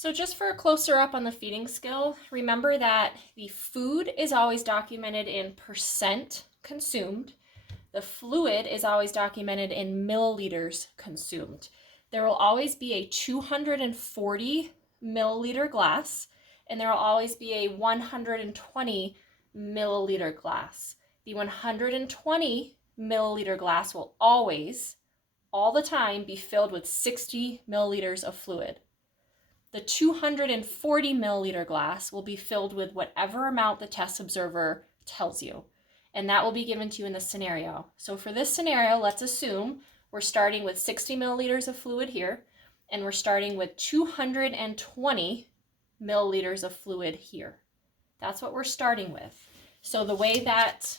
So just for a closer up on the feeding skill, remember that the food is always documented in percent consumed. The fluid is always documented in milliliters consumed. There will always be a 240 milliliter glass, and there will always be a 120 milliliter glass. The 120 milliliter glass will always, all the time, be filled with 60 milliliters of fluid. The 240 milliliter glass will be filled with whatever amount the test observer tells you, and that will be given to you in the scenario. So for this scenario, let's assume we're starting with 60 milliliters of fluid here, and we're starting with 220 milliliters of fluid here. That's what we're starting with. So the way that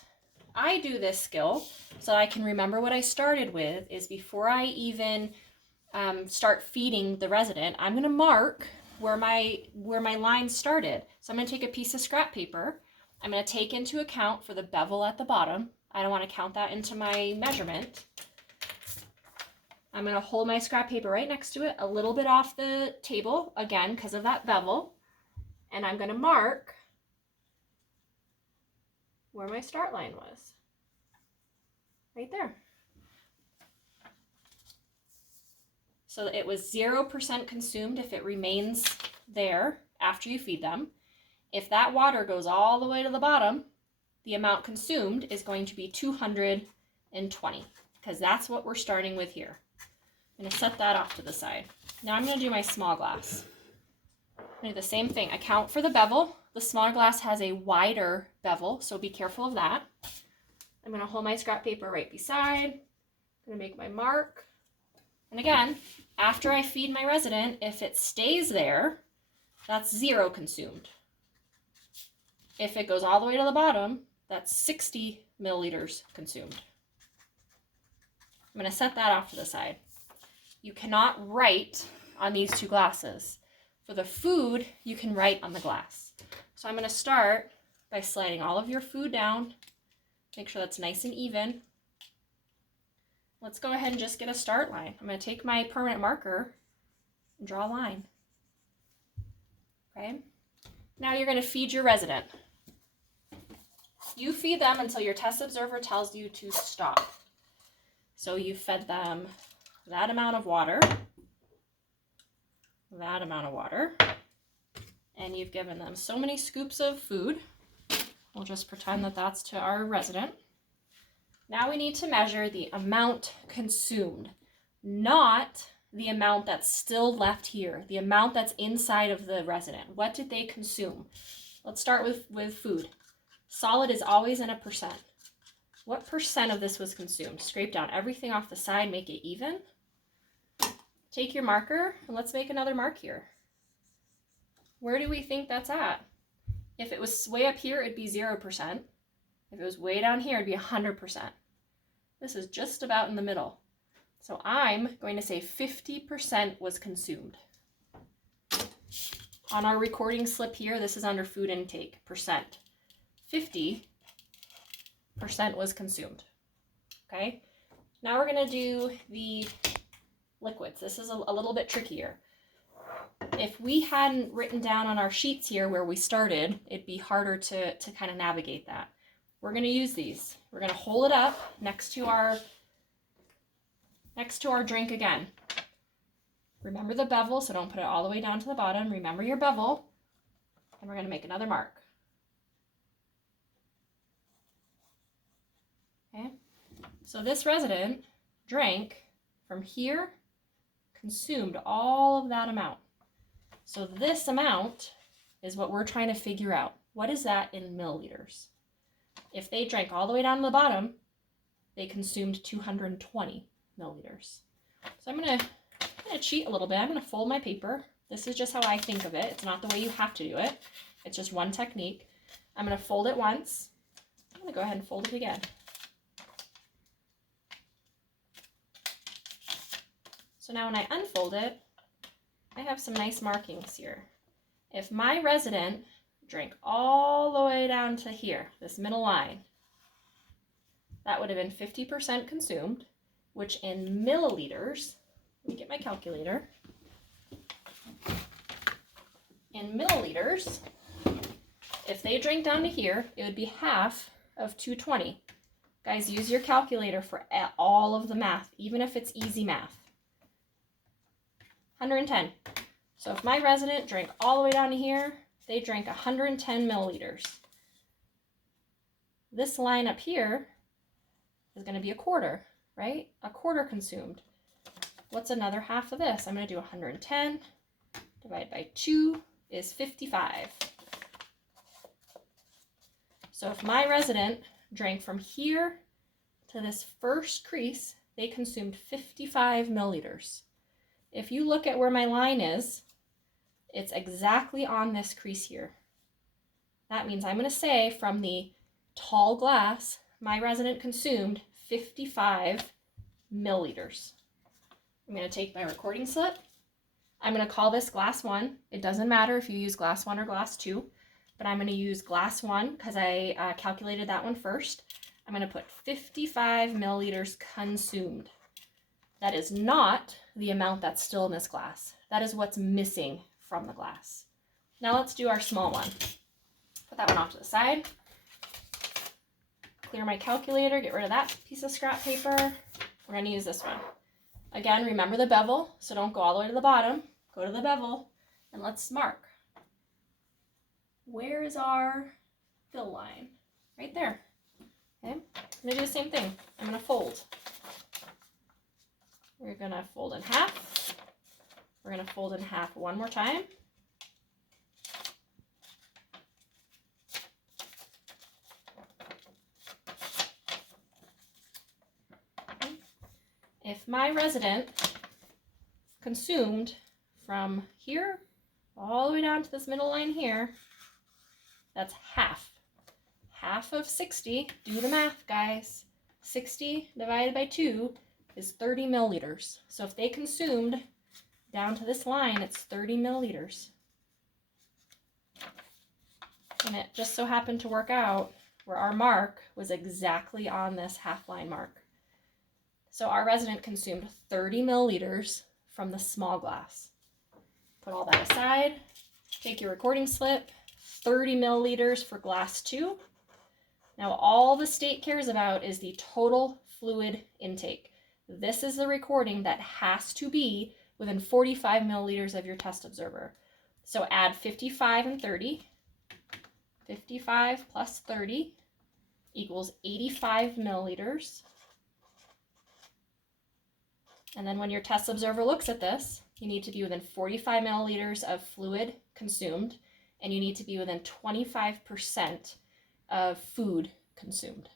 I do this skill, so I can remember what I started with, is before I even start feeding the resident, I'm going to mark where my line started. So I'm going to take a piece of scrap paper. I'm going to take into account for the bevel at the bottom. I don't want to count that into my measurement. I'm going to hold my scrap paper right next to it, a little bit off the table, again, because of that bevel. And I'm going to mark where my start line was. Right there. So it was 0% consumed if it remains there after you feed them. If that water goes all the way to the bottom, the amount consumed is going to be 220, because that's what we're starting with here. I'm going to set that off to the side. Now I'm going to do my small glass. I'm going to do the same thing. Account for the bevel. The smaller glass has a wider bevel, so be careful of that. I'm going to hold my scrap paper right beside. I'm going to make my mark. And again, after I feed my resident, if it stays there, that's 0 consumed. If it goes all the way to the bottom, that's 60 milliliters consumed. I'm going to set that off to the side. You cannot write on these two glasses. For the food, you can write on the glass. So I'm going to start by sliding all of your food down. Make sure that's nice and even. Let's go ahead and just get a start line. I'm going to take my permanent marker and draw a line. Okay? Now you're going to feed your resident. You feed them until your test observer tells you to stop. So you fed them that amount of water, and you've given them so many scoops of food. We'll just pretend that that's to our resident. Now we need to measure the amount consumed, not the amount that's still left here, the amount that's inside of the resident. What did they consume? Let's start with food. Solid is always in a percent. What percent of this was consumed? Scrape down everything off the side, make it even. Take your marker and let's make another mark here. Where do we think that's at? If it was way up here, it'd be 0%. If it was way down here, it'd be 100%. This is just about in the middle. So I'm going to say 50% was consumed. On our recording slip here, this is under food intake, percent. 50% was consumed. Okay, now we're going to do the liquids. This is a little bit trickier. If we hadn't written down on our sheets here where we started, it'd be harder to kind of navigate that. We're going to use these. We're going to hold it up next to our drink again. Remember the bevel, so don't put it all the way down to the bottom. Remember your bevel, and we're going to make another mark. Okay, so this resident drank from here, consumed all of that amount. So this amount is what we're trying to figure out. What is that in milliliters? If they drank all the way down to the bottom, they consumed 220 milliliters. So I'm going to cheat a little bit. I'm going to fold my paper. This is just how I think of it. It's not the way you have to do it. It's just one technique. I'm going to fold it once. I'm going to go ahead and fold it again. So now when I unfold it, I have some nice markings here. If my resident drank all the way down to here, this middle line, that would have been 50% consumed, which in milliliters, let me get my calculator. in milliliters, if they drank down to here, it would be half of 220. Guys, use your calculator for all of the math, even if it's easy math. 110. So if my resident drank all the way down to here, they drank 110 milliliters. This line up here is going to be a quarter, right? A quarter consumed. What's another half of this? I'm going to do 110 divided by 2 is 55. So if my resident drank from here to this first crease, they consumed 55 milliliters. If you look at where my line is, it's exactly on this crease here. That means I'm going to say from the tall glass, my resident consumed 55 milliliters. I'm going to take my recording slip. I'm going to call this glass 1. It doesn't matter if you use glass 1 or glass 2, but I'm going to use glass 1 because I calculated that one first. I'm going to put 55 milliliters consumed. That is not the amount that's still in this glass. That is what's missing from the glass. Now let's do our small one. Put that one off to the side. Clear my calculator, get rid of that piece of scrap paper. We're going to use this one. Again, remember the bevel, so don't go all the way to the bottom. Go to the bevel, and let's mark. Where is our fill line? Right there. Okay, I'm going to do the same thing. I'm going to fold. We're going to fold in half. We're going to fold in half one more time. If my resident consumed from here all the way down to this middle line here, that's half. Half of 60, do the math, guys. 60 divided by 2 is 30 milliliters. So if they consumed down to this line, it's 30 milliliters. And it just so happened to work out where our mark was exactly on this half line mark. So our resident consumed 30 milliliters from the small glass. Put all that aside. Take your recording slip. 30 milliliters for glass 2. Now all the state cares about is the total fluid intake. This is the recording that has to be within 45 milliliters of your test observer. So add 55 and 30. 55 plus 30 equals 85 milliliters. And then when your test observer looks at this, you need to be within 45 milliliters of fluid consumed, and you need to be within 25% of food consumed.